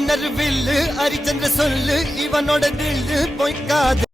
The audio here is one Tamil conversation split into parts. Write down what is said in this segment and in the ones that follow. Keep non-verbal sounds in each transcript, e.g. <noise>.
ஒரிஜினல் வில்லு ஹரிச்சந்திர சொல்லு இவனோட தில்லு பொய்க்காது.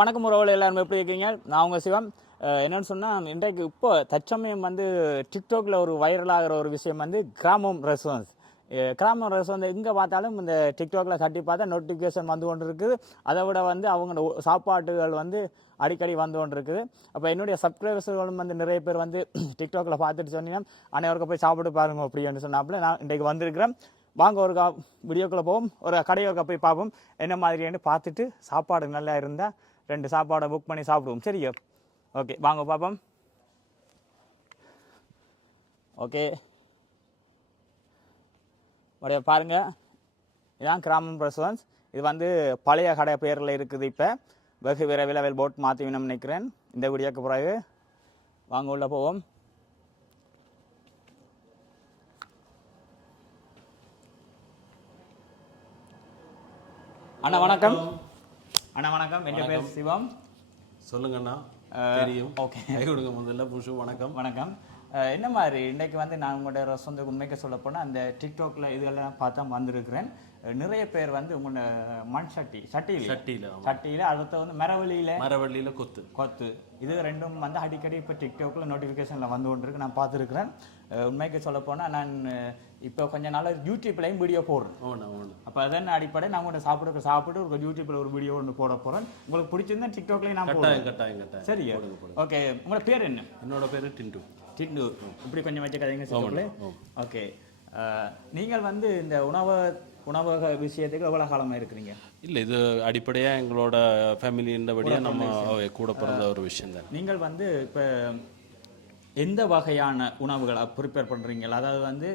வணக்கம் உறவுகள் எல்லாரும் எப்படி இருக்கீங்க? நான் உங்கள் சிவம். என்னென்னு சொன்னால் இன்றைக்கு இப்போ தற்சமயம் வந்து டிக்டாக்ல ஒரு வைரலாகிற ஒரு விஷயம் வந்து கிராமம் ரெஸ்பான்ஸ் கிராமம் ரெஸ்பான்ஸ் எங்கே பார்த்தாலும் இந்த டிக்டாக்ல கட்டி பார்த்தா நோட்டிஃபிகேஷன் வந்து கொண்டு இருக்குது அதை விட வந்து அவங்க சாப்பாட்டுகள் வந்து அடிக்கடி வந்து கொண்டு இருக்குது அப்போ என்னுடைய சப்ஸ்கிரைபர்ஸ்களும் வந்து நிறைய பேர் வந்து <clears throat> டிக்டாக்ல பார்த்துட்டு சொன்னீங்கன்னா அனைவருக்கும் போய் சாப்பிட்டு பாருங்க அப்படின்னு சொன்னாப்புல. நான் இன்றைக்கு வந்திருக்கிறேன். வாங்க ஒரு கா வீடியோக்குள்ளே போவோம். ஒரு கடையோக்க போய் பார்ப்போம். என்ன மாதிரின்னு பார்த்துட்டு சாப்பாடு நல்லா இருந்தால் ரெண்டு சாப்பாடை புக் பண்ணி சாப்பிடுவோம். சரியா? ஓகே வாங்க பார்ப்போம் ஓகே உடைய பாருங்க இதான் கிராமம் ரெஸ்டாரண்ட்ஸ் இது வந்து பழைய கடை பேரில் இருக்குது இப்போ வெகு விரைவில் அவையில் போட் மாற்றிவினோம் நினைக்கிறேன் இந்த வீடியோக்கு பிறகு வாங்க உள்ள போவோம் அண்ணா வணக்கம் அண்ணா வணக்கம் என் பேர் சிவம் சொல்லுங்கண்ணா தெரியும். Okay. கை கொடுங்க முதல்ல புஷு வணக்கம். வணக்கம். என்ன மாதிரி? இன்னைக்கு வந்து நான் உங்களோட சொந்த உண்மைக்கு சொல்ல போனால் அந்த டிக்டாக்ல இதெல்லாம் பார்த்தா வந்திருக்கிறேன். நிறைய பேர் வந்து உங்களோட மண் சட்டி சட்டியில். சட்டியில. சட்டியில் அடுத்து வந்து மரவழியில மரவள்ளியில கொத்து. கொத்து. இது ரெண்டும் வந்து அடிக்கடி இப்போ டிக்டாக்ல நோட்டிஃபிகேஷனில் வந்து கொண்டிருக்கு. நான் பார்த்துருக்குறேன். உண்மைக்கு சொல்ல போனால் நான் இப்போ கொஞ்ச நாள் யூடியூப்லையும் வீடியோ போடுறேன். ஓண்ணா ஓண்ணா அப்போ அதன் அடிப்படை? நான் உங்களோட சாப்பிட சாப்பிட்டு ஒரு யூடியூப்ல ஒரு வீடியோ ஒன்று போட போகிறேன் உங்களுக்கு பிடிச்சிருந்தா டிக்டாக்லேயும் நான் போடுறேன் கட்டாயம் கட்டாயம். சரியா. ஓகே உங்களோட பேர் என்ன? என்னோட பேரு டிண்டு. டிண்டு இப்படி கொஞ்சம் வச்சு கதைங்க ஆமாம். ஓகே. நீங்கள் வந்து இந்த உணவு உணவக விஷயத்துக்கு எவ்வளோ காலமாக இருக்கிறீங்க? இல்ல இது அடிப்படையா எங்களோட ஃபேமிலின்றபடியா நம்ம கூட பிறந்த ஒரு விஷயம் தான். நீங்கள் வந்து இப்போ எந்த வகையான உணவுகளை ப்ரிப்பேர் பண்ணுறீங்களா அதாவது வந்து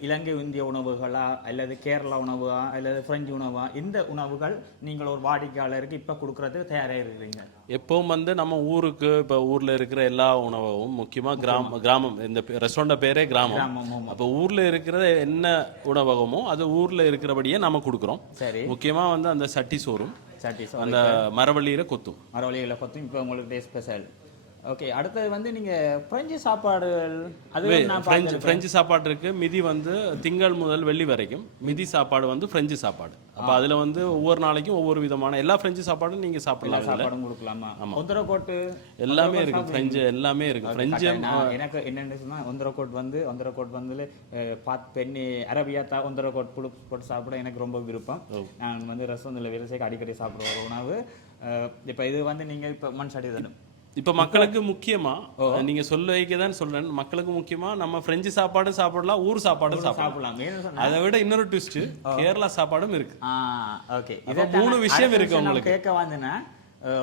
இலங்கை இந்திய உணவுகளா அல்லது கேரளா உணவா அல்லது பிரெஞ்சு உணவா இந்த உணவுகள் நீங்கள் ஒரு வாடிக்கையாளருக்கு இப்போ கொடுக்கறதுக்கு தயாராக இருக்கிறீங்க. எப்பவும் வந்து நம்ம ஊருக்கு இப்ப ஊர்ல இருக்கிற எல்லா உணவும் முக்கியமா கிராம கிராமம் இந்த ரெஸ்டாரண்ட் பேரே கிராமம். அப்ப ஊர்ல இருக்கிற என்ன உணவகமோ அது ஊர்ல இருக்கிறபடியே நம்ம கொடுக்குறோம். சரி. முக்கியமா வந்து அந்த சட்டி சோறும் சட்டி அந்த மரவள்ளியில கொத்தும். மரவழிகளை பற்றும் இப்போ உங்களுக்கு ஸ்பெஷல். ஓகே அடுத்தது வந்து நீங்கள் பிரெஞ்சு சாப்பாடுகள் அது பிரெஞ்சு பிரெஞ்சு சாப்பாடு இருக்கு. மிதி வந்து திங்கள் முதல் வெள்ளி வரைக்கும். மிதி சாப்பாடு வந்து பிரெஞ்சு சாப்பாடு. அப்ப அதுல வந்து ஒவ்வொரு நாளைக்கும் ஒவ்வொரு விதமான எல்லா பிரெஞ்சு சாப்பாடும் நீங்க சாப்பிடலாம். சாப்பாடும் கொடுக்கலாமா? ஒந்தர கோட்டு எல்லாமே இருக்கு. பிரெஞ்சு எல்லாமே இருக்கு. பிரெஞ்சு நான் எனக்கு என்னென்னு சொன்னா ஒந்தர கோட் வந்து ஒந்தர கோட் வந்து பாத் பெண்ணி அரபியாத்தா ஒந்தர கோட் புழு போட்டு சாப்பிட எனக்கு ரொம்ப விருப்பம். நான் வந்து ரசந்தில் விரசைக்கு அடிக்கடி சாப்பிடுற உணவு. இப்ப இது வந்து நீங்க இப்ப மண் தானே? இப்ப மக்களுக்கு முக்கியமா நீங்க சொல்ல வைக்க தான் சொல்றேன். மக்களுக்கு முக்கியமா நம்ம பிரெஞ்சு சாப்பாடும் சாப்பிடலாம் ஊர் சாப்பாடும் சாப்பிடலாம். அதை விட இன்னொரு ட்விஸ்ட் கேரளா சாப்பாடும் இருக்கு. ஓகே மூணு விஷயம் இருக்கு உங்களுக்கு. கேட்க வந்தேன்னா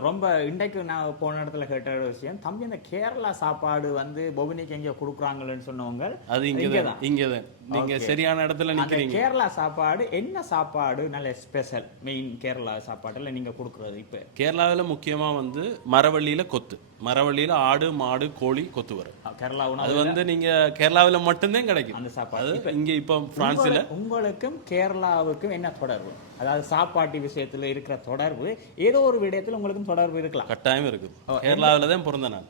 ரொம்ப இன்றைக்கு நான் போன இடத்துல கேட்ட ஒரு விஷயம் தம்பி இந்த கேரளா சாப்பாடு வந்து பொபினிக்கு எங்க கொடுக்குறாங்கன்னு சொன்னவங்க அது இங்கதான் இங்கதான். நீங்க சரியான இடத்துல அந்த நிக்கிறீங்க. கேரளா சாப்பாடு என்ன சாப்பாடு நல்ல ஸ்பெஷல் மெயின் கேரளா சாப்பாடுல நீங்க கொடுக்குறது இப்ப. கேரளாவுல முக்கியமா வந்து மரவள்ளியில கொத்து. மரவள்ளியில ஆடு மாடு கோழி கொத்து வரும் கேரளா அது வந்து நீங்க கேரளாவுல மட்டும்தான் கிடைக்கும். அந்த சாப்பாடு. இங்க இப்போ பிரான்ஸ்ல உங்களு- உங்களுக்கும் கேரளாவுக்கும் என்ன தொடர்பு? அதாவது சாப்பாட்டு விஷயத்துல இருக்கிற தொடர்பு ஏதோ ஒரு விடயத்துல உங்களுக்கும் தொடர்பு இருக்கலாம். கட்டாயம் இருக்குது. கேரளாவுல தான் பிறந்தேன் நான்.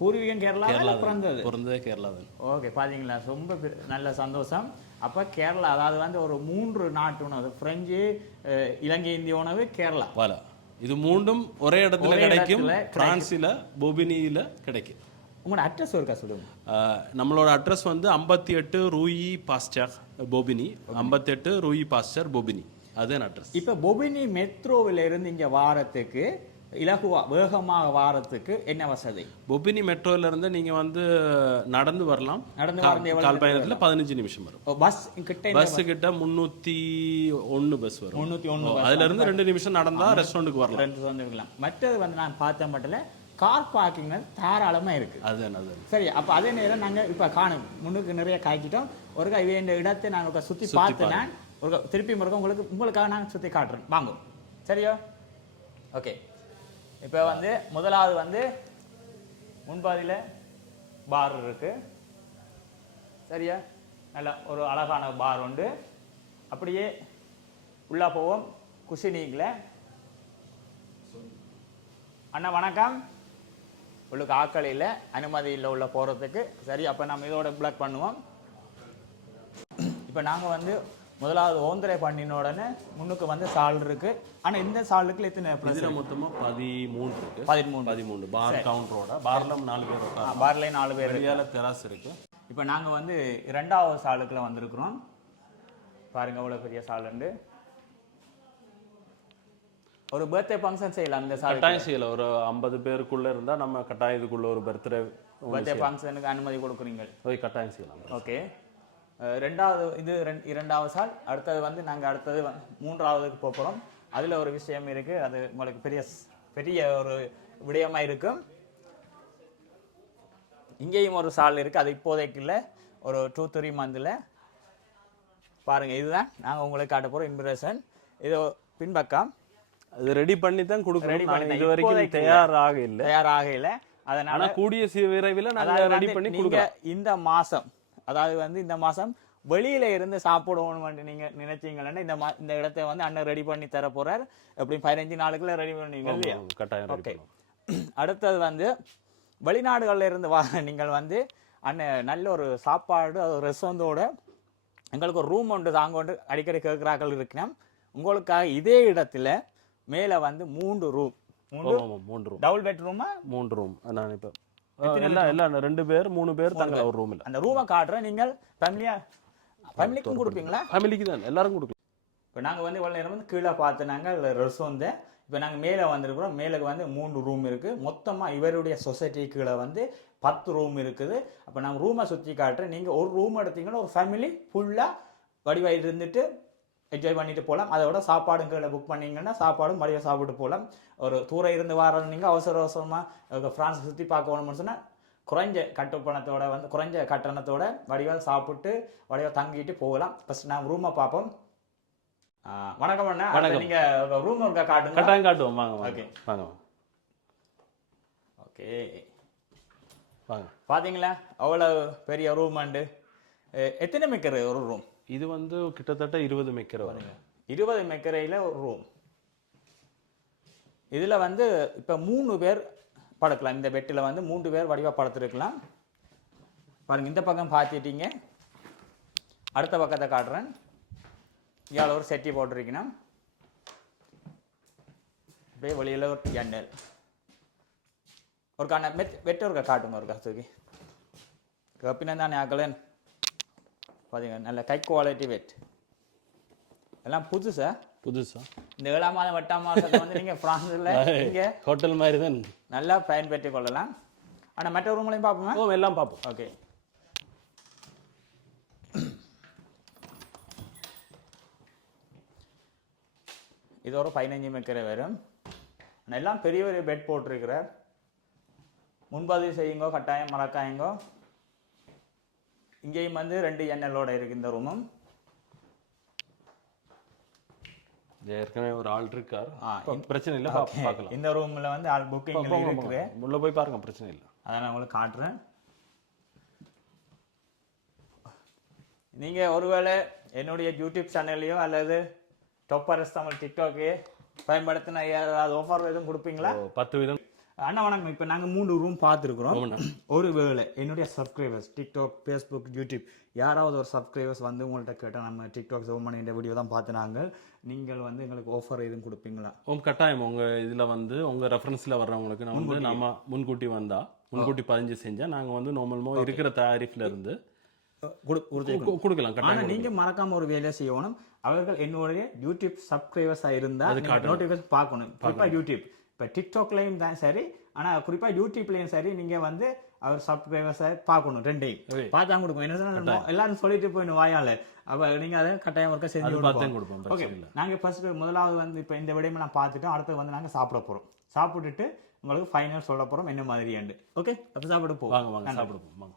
பூர்வீகம் கேரளா பிறந்தது? பிறந்ததே கேரளா தான் ஓகே பாத்தீங்களா? ரொம்ப நல்ல சந்தோஷம். அப்ப கேரளா அதாவது வந்து ஒரு மூன்று நாட்டு உணவு பிரெஞ்சு இலங்கை இந்திய உணவு கேரளா. இது மூண்டும் ஒரே இடத்துல கிடைக்கும். பிரான்ஸ்ல பொபினியில கிடைக்கும். உங்களோட அட்ரஸ் ஒருக்கா சொல்லுங்க. நம்மளோட அட்ரஸ் வந்து ஐம்பத்தி எட்டு ரூயி பாஸ்டர் பொபினி. ஐம்பத்தெட்டு ரூயி பாஸ்டர் பொபினி. அதுதான் அட்ரஸ் இப்ப பொபினி மெட்ரோவில இருந்து இங்க வாரத்துக்கு இலகுவா வேகமாக வாரத்துக்கு என்ன வசதி? பொபினி மெட்ரோல இருந்து நீங்க வந்து நடந்து வரலாம். நடந்து கால் பயணத்துல பதினஞ்சு நிமிஷம் வரும். பஸ் கிட்ட பஸ் கிட்ட முன்னூத்தி ஒன்னு பஸ் வரும். முன்னூத்தி ஒண்ணு ஓ, அதுல இருந்து ரெண்டு நிமிஷம் நடந்தா ரெஸ்டாரண்ட்டுக்கு வரலாம். ரெண்டு வந்துருக்கலாம் மற்றது வந்து நான் பார்த்த மட்டும் கார் பார்க்கிங் தாராளமா இருக்கு. அதுதான் அதுதான். சரி அப்ப அதே நேரம் நாங்க இப்ப காணும். முன்னுக்கு நிறைய காய்ச்சிட்டோம் ஒரு இவ இந்த இடத்தை நாங்க ஒரு சுத்தி பார்த்து நான் ஒரு திருப்பி முருக உங்களுக்கு உங்களுக்காக நான் சுத்தி காட்டுறேன். வாங்க. சரியா? ஓகே. இப்போ வந்து முதலாவது வந்து முன்பாதியில் பார் இருக்கு. சரியா? நல்ல ஒரு அழகான பார் உண்டு. அப்படியே உள்ளே போவோம். குஷினிங்கில் அண்ணா வணக்கம். உங்களுக்கு ஆக்கள் இல்லை அனுமதி இல்லை உள்ள போகிறதுக்கு சரி அப்போ நம்ம இதோட பிளாக் பண்ணுவோம். இப்போ நாங்கள் வந்து முதலாவது ஓந்தரை பண்ணின உடனே முன்னுக்கு வந்து சால் இருக்கு. ஆனால் இந்த சாலுக்கு எத்தனை ப்ளஸ் இதுல மொத்தமா பதிமூணு இருக்கு. பதிமூணு பதிமூணு பார் கவுண்டரோட பார்ல நாலு பேர் பார்லேயே நாலு பேர் வெளியால தெராஸ் இருக்கு. இப்போ நாங்கள் வந்து இரண்டாவது சாலுக்குள்ள வந்திருக்கிறோம். பாருங்க அவ்வளோ பெரிய சால் உண்டு ஒரு பர்த்டே ஃபங்க்ஷன் செய்யலாம் இந்த சால் கட்டாயம் செய்யல ஒரு ஐம்பது பேருக்குள்ள இருந்தா நம்ம கட்டாயம் இதுக்குள்ள ஒரு பர்த்டே பர்த்டே ஃபங்க்ஷனுக்கு அனுமதி கொடுக்குறீங்க. போய் கட்டாயம் செய்யலாம். ஓகே ரெண்டாவது இது ரெண்- இரண்டாவது சால் அடுத்தது வந்து நாங்கள் அடுத்தது மூன்றாவதுக்கு போக போகிறோம் அதில் ஒரு விஷயம் இருக்குது அது உங்களுக்கு பெரிய பெரிய ஒரு விடயமாக இருக்கும் இங்கேயும் ஒரு சால் இருக்குது அது இப்போதைக்கு இல்லை. ஒரு டூ த்ரீ மந்தில் பாருங்கள் இதுதான். நாங்கள் உங்களுக்கு காட்ட போகிறோம் இன்பிரேஷன் இது பின்பக்கம். அது ரெடி பண்ணி தான் Ready கொடுக்குறோம் பண்ணி. இது வரைக்கும் இப்போதைக்கு இல்ல. தயாராக இல்ல. அதனால கூடிய விரைவில் நாங்க அதாவது ரெடி பண்ணி கொடுக்குறோம் இந்த மாசம் அதாவது வந்து இந்த மாசம் வெளியில இருந்து சாப்பிடுவோம்னு நீங்க நினைச்சீங்கன்னா இந்த இந்த இடத்தை வந்து அண்ணன் ரெடி பண்ணி தர போறார். எப்படி பதினஞ்சு நாளுக்குள்ள ரெடி பண்ணுவீங்க இல்லையா? கட்டாயம் ஓகே <clears throat> அடுத்தது வந்து வெளிநாடுகள்ல இருந்து வா நீங்கள் வந்து அண்ணன் நல்ல ஒரு சாப்பாடு அது ரெஸ்டாரண்டோட எங்களுக்கு ஒரு ரூம் ஒன்று தாங்க ஒன்று அடிக்கடி கேட்குறாக்கள் இருக்கணும் உங்களுக்காக இதே இடத்துல மேலே வந்து மூன்று ரூம் மூன்று? மூன்று ரூம் டபுள் பெட்ரூமா மூன்று ரூம் நான் இப்ப எல்லாம் எல்லாம் ரெண்டு பேர் மூணு பேர் தங்கலாம் ஒரு ரூம்ல அந்த ரூமை காட்டுறேன். நீங்கள் ஃபேமிலியா ஃபேமிலிக்கும் கொடுப்பீங்களா? ஃபேமிலிக்கு தான். எல்லாரும் கொடுக்கலாம். இப்போ நாங்கள் வந்து இவ்வளோ நேரம் வந்து கீழே பார்த்து நாங்கள் ரெஸ்ட் வந்து. இப்போ நாங்கள் மேலே வந்திருக்கிறோம். மேலே வந்து மூணு ரூம் இருக்குது மொத்தமாக இவருடைய சொசைட்டி கீழே வந்து பத்து ரூம் இருக்குது. அப்போ நாங்கள் ரூமை சுற்றி காட்டுறேன். நீங்கள் ஒரு ரூம் எடுத்தீங்கன்னா ஒரு ஃபேமிலி ஃபுல்லாக வடிவாக இருந்துட்டு என்ஜாய் பண்ணிட்டு போகலாம் அதோட சாப்பாடும் கீழே புக் பண்ணீங்கன்னா சாப்பாடும் மதியம் சாப்பிட்டு போகலாம் ஒரு தூரம் இருந்து வர நீங்கள் அவசர அவசரமாக ஃப்ரான்ஸ் சுற்றி பார்க்கணும்னு சொன்னால் குறைஞ்ச கட்டுப்பணத்தோட வந்து குறைஞ்ச கட்டணத்தோட வடிவாக சாப்பிட்டு வடிவாக தங்கிட்டு போகலாம். ஃபர்ஸ்ட் நான் ரூமை பார்ப்போம். வணக்கம் அண்ணா. வணக்கம். அடுத்து நீங்க ரூம் ஒருக்கா காட்டுங்க. கட்டாயம் காட்டுவோம். வாங்க Okay. வாங்க ஓகே வாங்க. பாத்தீங்களா? அவ்வளவு பெரிய ரூம் அண்டு எத்தனை மெக்கர் ஒரு ரூம் இது வந்து கிட்டத்தட்ட இருபது மெக்கர் வரும். இருபது மெக்கரையில் ஒரு ரூம் இதில் வந்து இப்போ மூணு பேர் படுக்கலாம். இந்த பெட்டில் வந்து மூன்று பேர் வடிவாக படுத்துருக்கலாம். பாருங்க இந்த பக்கம் பார்த்துட்டீங்க. அடுத்த பக்கத்தை காட்டுறேன். இயால ஒரு செட்டி போட்டிருக்கணும். அப்படியே வெளியில ஒரு ஜன்னல் ஒரு கண்ண மெட் வெட்ட ஒரு காட்டுங்க ஒரு தூக்கி. கப்பினா தானே ஆக்கலன் பாத்தீங்க நல்ல கை குவாலிட்டி வெட் எல்லாம் புதுசா? புதுசா. இந்த ஏழாம் மாதம் எட்டாம் மாதத்தை வந்து நீங்க பிரான்ஸ்ல <laughs> நீங்க ஹோட்டல் மாதிரி தான். நல்லா பயன்படுத்தி கொள்ளலாம். ஆனா மற்ற ரூம்லையும் பார்ப்போமா? ஓ எல்லாம் பார்ப்போம். ஓகே இது ஒரு பதினஞ்சு மேக்கரை வரும் ஆனா எல்லாம் பெரிய பெரிய பெட் போட்டிருக்கிறார் முன்பதிவு செய்யுங்கோ கட்டாயம் மறக்காயங்கோ. இங்கேயும் வந்து ரெண்டு எண்ணலோட இருக்கு இந்த ரூமும் ஏற்கனவே ஒரு ஆள் இருக்கார். பிரச்சனை இல்லை பார்க்கலாம். இந்த ரூம்ல வந்து ஆள் புக்கிங் இருக்குது. உள்ள போய் பாருங்க பிரச்சனை இல்லை. அதை நான் உங்களுக்கு காட்டுறேன். நீங்க ஒருவேளை என்னுடைய யூடியூப் சேனல்லையோ அல்லது டொப்பரஸ் தமிழ் டிக்டாக்கு பயன்படுத்தின ஏதாவது ஆஃபர் எதுவும் கொடுப்பீங்களா? பத்து விதம் அண்ணா வணக்கம். இப்போ நாங்கள் மூணு ரூம் பார்த்துருக்குறோம். ஆமாண்ணா. ஒருவேளை என்னுடைய சப்ஸ்கிரைபர்ஸ் டிக்டாக் ஃபேஸ்புக் யூடியூப் யாராவது ஒரு சப்ஸ்கிரைபர்ஸ் வந்து உங்கள்கிட்ட கேட்டால் நம்ம டிக்டாக் இந்த வீடியோ தான் பார்த்துனாங்க. நீங்கள் வந்து எங்களுக்கு ஆஃபர் எதுவும் கொடுப்பீங்களா? உங்க கட்டாயம். உங்க இதுல வந்து உங்க ரெஃபரன்ஸ்ல வர்றவங்களுக்கு நான் வந்து நம்ம முன்கூட்டி வந்தா முன்கூட்டி பதிஞ்சு செஞ்சா நாங்க வந்து நார்மல்மோ இருக்கிற தாரிஃப்ல இருந்து கொடுக்கலாம் ஆனா கட்டாயம் நீங்க மறக்காம ஒரு வேலையை செய்யணும். அவர்கள் என்னுடைய யூடியூப் சப்ஸ்கிரைபர்ஸா இருந்தா நோட்டிபிகேஷன் பார்க்கணும். குறிப்பா யூடியூப் இப்ப டிக்டாக்லயும் தான் சரி ஆனா குறிப்பா யூடியூப்லயும் சரி நீங்க வந்து அவர் சப்ஸ்கிரைபர்ஸை பார்க்கணும் ரெண்டையும். பார்த்தா கொடுக்கும் என்ன சொன்னா எல்லாரும் சொல்லிட்டு போயிடும் வாயால. அப்ப நீங்க அதை கட்டாயம் ஒருக்கா செஞ்சு கொடுப்போம். ஓகே பிரச்சனை இல்லை. நாங்க ஃபர்ஸ்ட் முதலாவது வந்து இப்போ இந்த விடையும் நான் பார்த்துட்டோம். அடுத்து வந்து நாங்க சாப்பிட போறோம். சாப்பிட்டுட்டு உங்களுக்கு ஃபைனல் சொல்ல போறோம். என்ன மாதிரி ஓகே அப்ப சாப்பிட போவோம். வாங்க வாங்க சாப்பிடுவோம் வாங்க.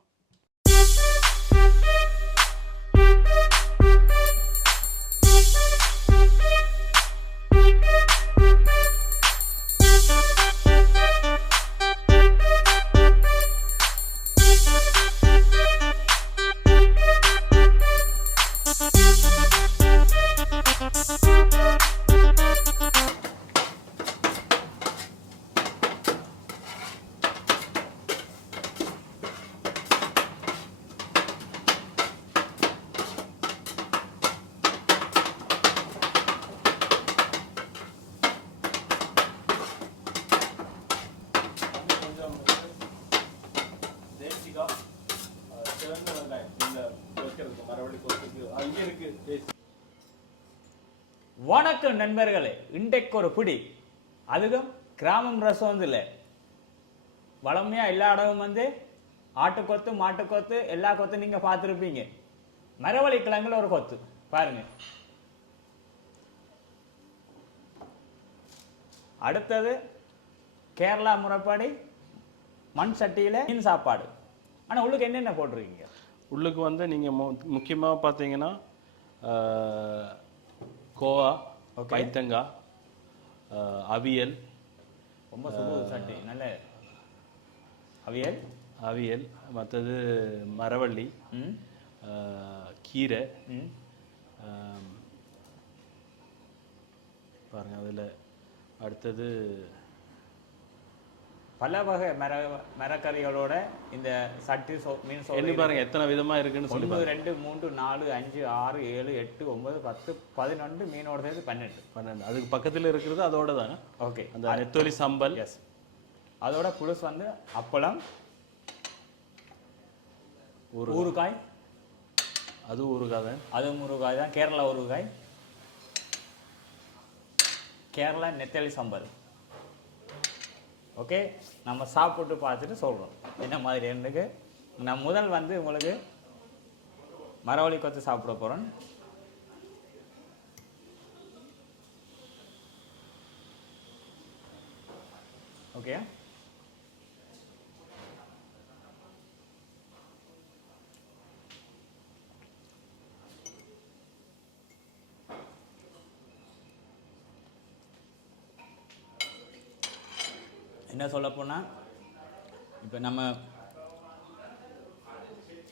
வணக்கம் நண்பர்களே இன்றைக்கு ஒரு பிடி. அதுக்கும் கிராமம் ரசம் வந்து இல்லை வளமையா எல்லா இடமும் வந்து ஆட்டுக்கொத்து மாட்டுக்கொத்து எல்லா கொத்தும் நீங்க பார்த்துருப்பீங்க. மரவழி கிழங்குல ஒரு கொத்து. பாருங்க. அடுத்தது கேரளா முறைப்படி மண் சட்டியில மீன் சாப்பாடு. ஆனா உள்ளுக்கு என்னென்ன போட்டிருக்கீங்க? உள்ளுக்கு வந்து நீங்க மு- முக்கியமா பார்த்தீங்கன்னா ஆஹ், கோவா பைத்தங்காய் ஆஹ், அவியல் ரொம்ப சுடு சட்டி நல்ல அவியல். அவியல் மற்றது மரவள்ளி கீரை ம். ஆம், பாருங்க அதுல அடுத்தது பல வகை மர மரக்கறிகளோட இந்த சட்டி சோ மீன் எண்ணி சோறு பாருங்க எத்தனை விதமா இருக்குன்னு சொல்லி ஒன்று ரெண்டு மூன்று நாலு அஞ்சு ஆறு ஏழு எட்டு ஒன்பது பத்து பதினொன்று மீனோட சேர்த்து பன்னெண்டு. பன்னெண்டு. அதுக்கு பக்கத்துல இருக்கிறது அதோட தானே. ஓகே. அந்த நெத்தோலி சம்பல். எஸ் அதோட புதுசு வந்து அப்பளம். ஊறுகாய். அது ஊறுகாய் தான். அது ஊறுகாய் தான். கேரளா ஊறுகாய். கேரளா நெத்தலி சம்பல். ஓகே? நம்ம சாப்பிட்டு பார்த்துட்டு சொல்கிறோம் என்ன மாதிரி இருக்கு? நான் முதல் வந்து உங்களுக்கு மரவள்ளி கொத்து சாப்பிட போகிறோம் ஓகே? என்ன சொல்ல போனால் இப்போ நம்ம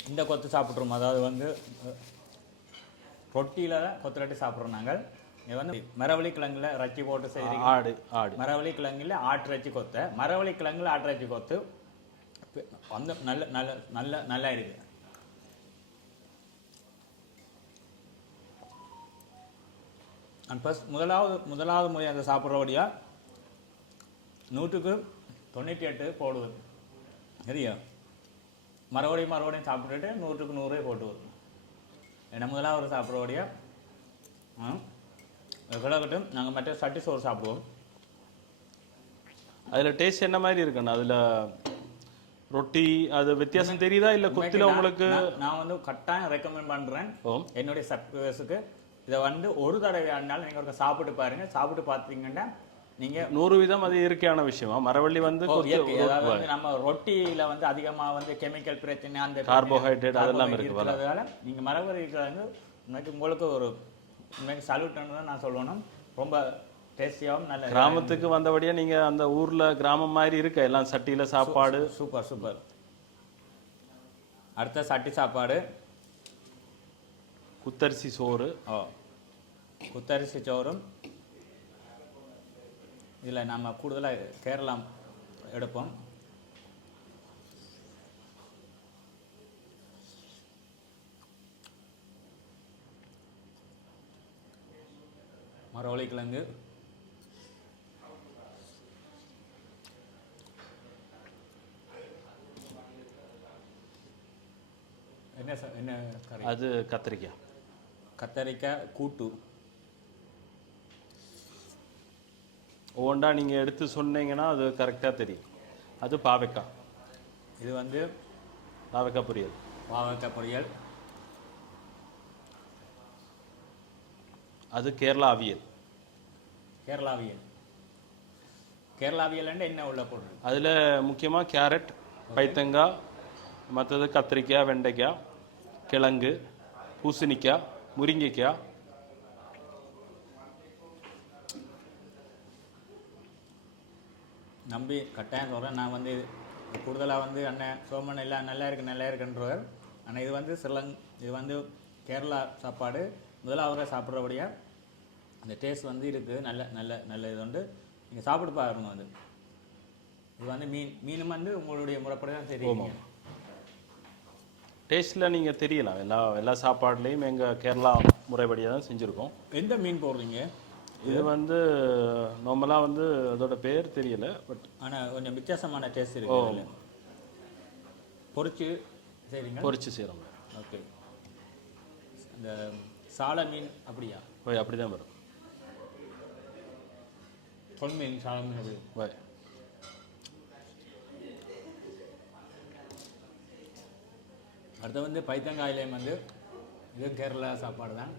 இந்த கொத்து சாப்பிட்றோம் அதாவது வந்து ரொட்டியில் கொத்து ரொட்டி சாப்பிட்றோம் நாங்கள். இது வந்து மரவள்ளி கிழங்குல ரச்சி போட்டு செய்கிறீங்க ஆடு ஆடு. மரவள்ளி கிழங்குல ஆட்டிறைச்சி கொத்தை. மரவள்ளி கிழங்குல ஆட்டிறைச்சி கொத்து. பி- அந்த நல்ல நல்ல நல்ல நல்லா இருக்கு. அண்ட் ஃபர்ஸ்ட் முதலாவது முதலாவது முறை அதை சாப்பிட்றபடியா நூற்றுக்கு தொண்ணூற்றி எட்டு போடுவது. சரியா? மறுபடியும் மறுபடியும் சாப்பிட்டுட்டு நூற்றுக்கு நூறே போட்டு வரும் ஏன்னா முதலாவது சாப்பிட்றபடியா கிடக்கட்டும். நாங்கள் மற்ற சட்டி சோறு சாப்பிடுவோம். அதுல டேஸ்ட் என்ன மாதிரி இருக்குண்ணா அதுல ரொட்டி அது வித்தியாசம் தெரியுதா? இல்ல கொத்தில உங்களுக்கு நான்- வந்து கட்டாயம் ரெக்கமெண்ட் பண்றேன். ஓம் என்னுடைய சப்ஸ்கிரைபர்ஸுக்கு இதை வந்து ஒரு தடவை ஆனாலும் நீங்க ஒரு சாப்பிட்டு பாருங்க. சாப்பிட்டு பார்த்தீங்கன்னா நீங்க நூறு வீதம் அது இயற்கையான விஷயமா? மரவள்ளி வந்து நம்ம ரொட்டியில வந்து அதிகமா வந்து கெமிக்கல் பிரச்சனை அந்த Carbohydrate அதெல்லாம் இருக்கு. இருக்கிறதால நீங்க மரவரி கிழங்கு இன்னைக்கு உங்களுக்கு ஒரு இன்னைக்கு சல்யூட் தான் நான் சொல்லணும். ரொம்ப டேஸ்டியாகவும் நல்ல கிராமத்துக்கு வந்தபடியா நீங்க அந்த ஊர்ல கிராமம் மாதிரி இருக்க எல்லாம் சட்டியில சாப்பாடு. Super super. அடுத்த சட்டி சாப்பாடு. குத்தரிசி சோறு. ஓ குத்தரிசி சோறும். இதில் நம்ம கூடுதலாக கேரளா எடுப்போம். மரவள்ளி கிழங்கு என்ன ச- என்ன அது கத்திரிக்காய். கத்தரிக்காய் கூட்டு. ஒவ்வொன்றா நீங்க எடுத்து சொன்னீங்கன்னா அது கரெக்டா தெரியும். அது பாவைக்காய் இது வந்து பாவைக்காய் பொரியல். பாவக்காய் பொரியல். அது கேரளா அவியல். கேரளாவியல் கேரளாவியல் என்ன உள்ள போடுறது? அதுல முக்கியமா கேரட் பைத்தங்காய் மற்றது கத்திரிக்காய் வெண்டைக்காய் கிழங்கு பூசணிக்காய் முருங்கைக்காய் நம்பி கட்டாயம் சொல்கிறேன் நான் வந்து கூடுதலாக வந்து அண்ணன் சோமன் எல்லாம் நல்லா இருக்கு நல்லா இருக்குன்றவர். ஆனால் இது வந்து ஸ்ரீலங் இது வந்து கேரளா சாப்பாடு. முதலாவது சாப்பிட்றபடியா அந்த டேஸ்ட் வந்து இருக்குது நல்ல நல்ல நல்ல இது வந்து நீங்கள் சாப்பிட்டு பாருங்க அது இது வந்து மீன் மீனும் வந்து உங்களுடைய முறைப்படி தான் தெரியும். டேஸ்ட்ல நீங்க தெரியலாம். எல்லா எல்லா சாப்பாடுலேயும் எங்க கேரளா முறைப்படியாக தான் செஞ்சுருக்கோம். எந்த மீன் போடுறீங்க? இது வந்து நார்மலாக வந்து அதோட பேர் தெரியல பட் ஆனால் கொஞ்சம் வித்தியாசமான டேஸ்ட் இருக்கு. பொரிச்சு சரிங்க பொரிச்சு செய்கிறோம் ஓகே. இந்த சால மீன் அப்படியா? ஓய் அப்படி தான் வரும். சொல் மீன் சால மீன் அப்படி. ஓய். அடுத்து வந்து பைத்தங்காயிலையும் வந்து இது கேரளா சாப்பாடு தான்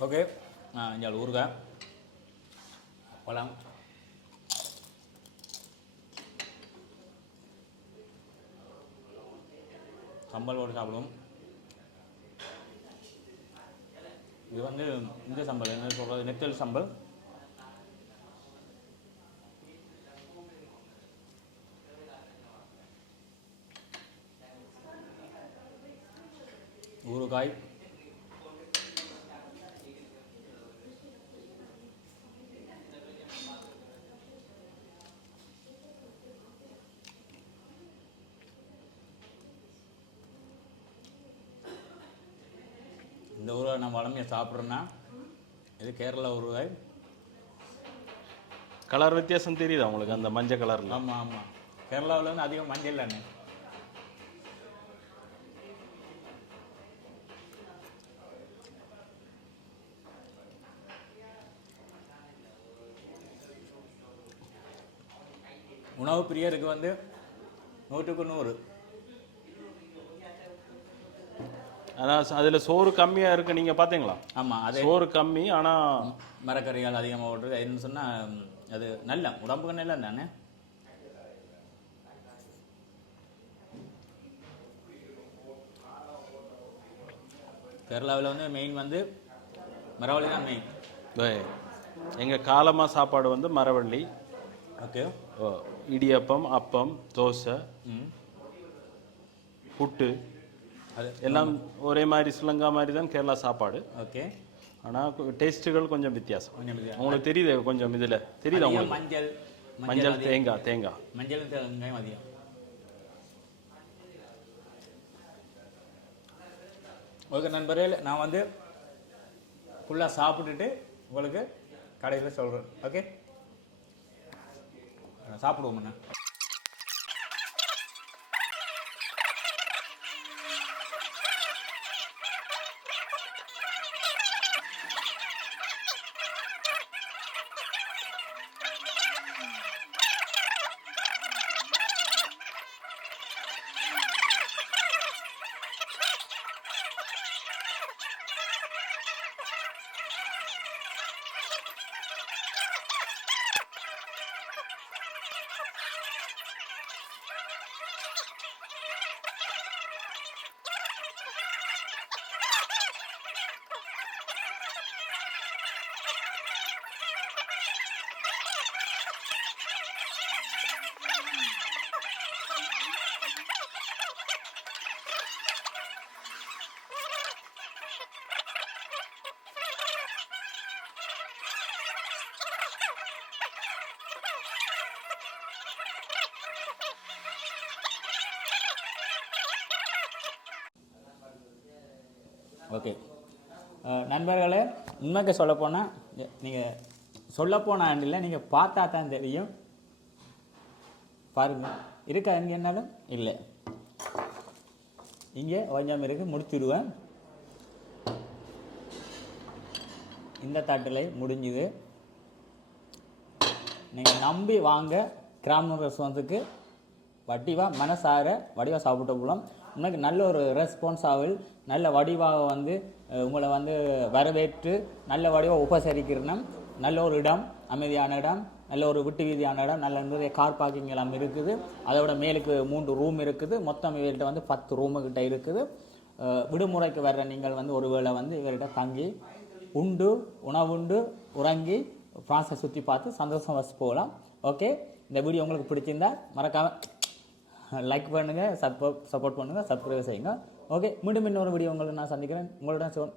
ஓகே இங்கே ஊறுகாய் சம்பல் போட்டு சாப்பிடுவோம் இது வந்து இந்த சம்பல் என்ன சொல்கிறது நெத்தல் சம்பல் ஊறுகாய் இந்த ஊறுகாய் நம்ம வளமையாக சாப்பிட்றோன்னா இது கேரளா ஊறுகாய். கலர் வித்தியாசம் தெரியுதா உங்களுக்கு அந்த மஞ்சள் கலரில்? ஆமாம் ஆமாம் கேரளாவில் வந்து அதிகம் மஞ்சள் தானே? உணவு பிரியருக்கு வந்து நூற்றுக்கு நூறு. ஆனால் அதில் சோறு கம்மியாக இருக்கு நீங்கள் பார்த்தீங்களா ஆமாம் அதே. சோறு கம்மி ஆனால் மரக்கறிகள் அதிகமாக ஓடுறது என்ன சொன்னால் அது நல்ல உடம்புக்கு நல்ல தானே? கேரளாவில் வந்து மெயின் வந்து மரவள்ளி தான் மெயின் எங்கள் காலமாக சாப்பாடு வந்து மரவள்ளி. ஓகே. ஓ, இடியப்பம் அப்பம் தோசை புட்டு. எல்லாம் ஒரே மாதிரி ஸ்ரீலங்கா மாதிரி தான் கேரளா சாப்பாடு. ஓகே. ஆனால் டேஸ்ட்டுகள் கொஞ்சம் வித்தியாசம். கொஞ்சம் உங்களுக்கு தெரியுது கொஞ்சம் இதில். தெரியுதா உங்களுக்கு? மஞ்சள் மஞ்சள். தேங்காய் தேங்காய் மஞ்சள் வெங்காயம் அதிகம். ஓகே நண்பர்களே நான் வந்து ஃபுல்லாக சாப்பிட்டுட்டு உங்களுக்கு கடையில் சொல்கிறேன் ஓகே? சாப்பிடுவோம்ண்ணா ஓகே. நண்பர்களே உண்மைக்கு சொல்லப்போனால் நீங்கள் சொல்லப்போனால் இல்லை நீங்கள் பார்த்தா தான் தெரியும். பாருங்கள் இருக்கா? எங்கே என்னாலும்? இல்லை. இங்கே கொஞ்சம் இருக்கு முடிச்சுடுவேன். இந்த தட்டில் முடிஞ்சுது. நீங்கள் நம்பி வாங்க கிராம ரெஸ்பான்ஸுக்கு வட்டிவாக மனசார வடிவாக சாப்பிட்ட போலாம். உனக்கு நல்ல ஒரு ரெஸ்பான்ஸாவில் நல்ல வடிவாக வந்து உங்களை வந்து வரவேற்று நல்ல வடிவாக உபசரிக்கிறனும். நல்ல ஒரு இடம் அமைதியான இடம் நல்ல ஒரு விட்டு வீதியான இடம் நல்ல நிறைய கார் பார்க்கிங் எல்லாம் இருக்குது. அதோட மேலுக்கு மூன்று ரூம் இருக்குது. மொத்தம் இவர்கிட்ட வந்து பத்து ரூமுக்கிட்ட இருக்குது. விடுமுறைக்கு வர்ற நீங்கள் வந்து ஒருவேளை வந்து இவர்கிட்ட தங்கி உண்டு உணவுண்டு உறங்கி ஃப்ரான்ஸை சுற்றி பார்த்து சந்தோஷம் வச்சு போகலாம். ஓகே இந்த வீடியோ உங்களுக்கு பிடிச்சிருந்தா மறக்காமல் லைக் பண்ணுங்கள் சப்போர்ட் சப்போர்ட் பண்ணுங்கள் சப்ஸ்கிரைப் செய்யுங்க. ஓகே மீண்டும் இன்னொரு வீடியோ உங்களுக்கு நான் சந்திக்கிறேன். உங்களோட சோன்